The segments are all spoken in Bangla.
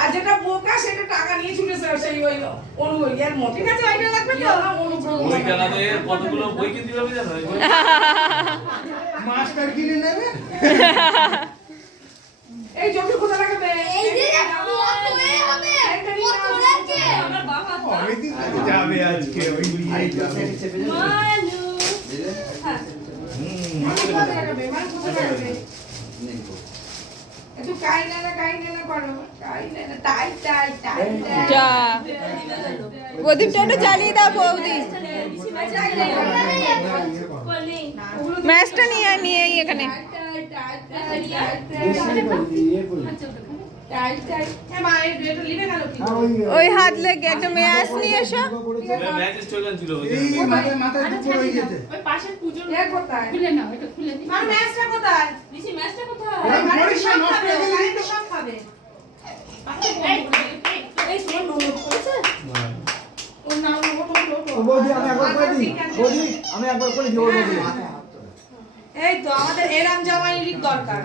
আর যেটা বোকা সেটা টাকা নিয়ে ছুটেছে সেই ওই অনুযায়ীর মত। ঠিক আছে, ওইটা লাগবে তো? ওই খেলাতে কতগুলো বই কিনতে হবে জানো? মাস্টার কিনে নেবে। এই জমি কোথা লাগাবে? এই যে কত হবে কত লাগে আমার বাবা অমিতি যাবে আজকে ওই নিয়ে যাবে। মানু হ্যাঁ কোথা লাগাবে? মানে কোথা লাগাবে? একটু কাইনা করো, কাইনা টাই টাই টাই যা প্রদীপটা একটু জ্বালিয়ে দাও বৌদি। ম্যাচটা নিয়ে নিয়ে এখানে ওই হাত লেগে একটা ম্যাচ নিয়ে এসো। ম্যাচ স্টোগান ছিল ওই এই মাথায় দুপুর হয়ে গেছে। ওই পাশের পূজো কোথায়? খুলে নাও, এটা খুলে দিই। আর ম্যাচটা কোথায়? নিচে ম্যাচটা কোথায়? পরিষ্কার নষ্ট হয়ে গেলে কারেন্ট সব খাবে। এই তোমার নোট করেছে? ওর নাম ও বৌদি আমি একবার করে দিই, বৌদি আমি একবার করে দিই, ও বৌদি এই তো আমাদের এরাম জামাইয়ের দরকার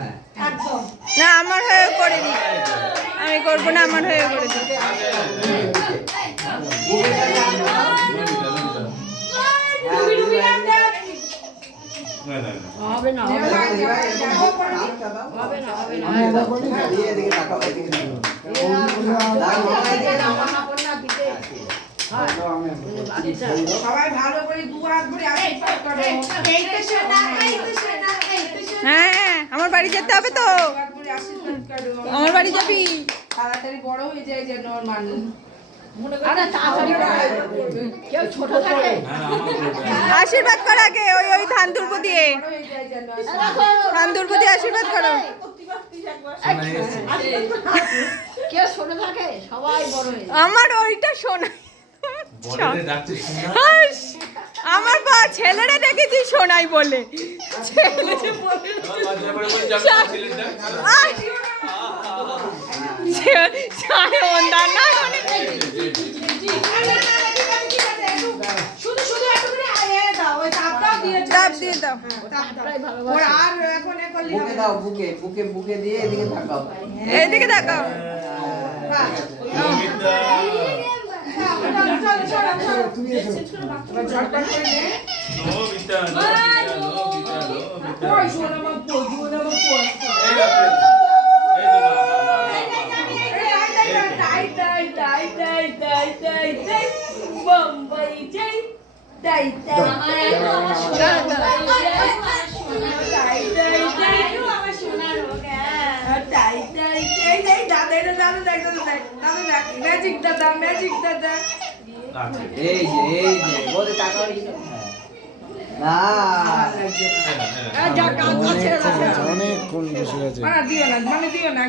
একদম। না আমার হয়ে করে দিই, আমি করবো না, আমার হয়ে করে দিই। ডুবি ডুবি নাম দাও। না না হবে না হবে না হবে না হবে না। আমি একবার করে দিই। এদিকে তাকাও এদিকে তাকাও। সবাই ভালো করে দু হাত ধরে আশীর্বাদ করো। এই তো সোনা, এই তো সোনা, এই তো সোনা। হ্যাঁ আমার বাড়ি যেতে হবে তো। দু হাত ধরে আশীর্বাদ করো। আমার বাড়ি যাবি? তাড়াতাড়ি বড় হয়ে যায় যেন ওর মানুষ। আরে তাড়াতাড়ি কেউ ছোট থাকে আশীর্বাদ করো আগে, ওই ওই ধান দুর্ব দিয়ে, বড় হয়ে যায় যেন। ধান দুর্ব দিয়ে আশীর্বাদ করো। কেউ ছোট থাকে সবাই বড় হয়ে যায়। আমার ওইটা শোনা। বড়রে ডাকতে শুননা হাস, আমার বা ছেলেরা দেখেছি শোনাই বলে। বাজে পড়ে বল জানো ছেলেটা আই, সারে ওন্দা না শুধু শুধু একটু করে আয়ে দাও, ওই চাপটাও দিয়ে চাপ দিয়ে দাও। ওর আর এখন এ করলে বুকে দাও বুকে বুকে বুকে দিয়ে এদিকে তাকাও। এইদিকে দেখাও। অমিতা তুমি এসো। ঝটপট করে দে। অমিতা অমিতা ওই শোনা মা পড়বো না মা পড়বো। এই দেখো এই তো টাই টাই টাই টাই টাই টাই টাই বম্বাই যাই টাই টাই আমার একটু আমার সোনা টাই টাই টাই আমার সোনার টাই টাই টাই টাই দাদা এটা দাদা দেখ দাদা দেখ ম্যাজিক দাদা আছে এই যে বলে তাকাও এই না অনেকক্ষণ বসে আছে। দিও না মানে দিও না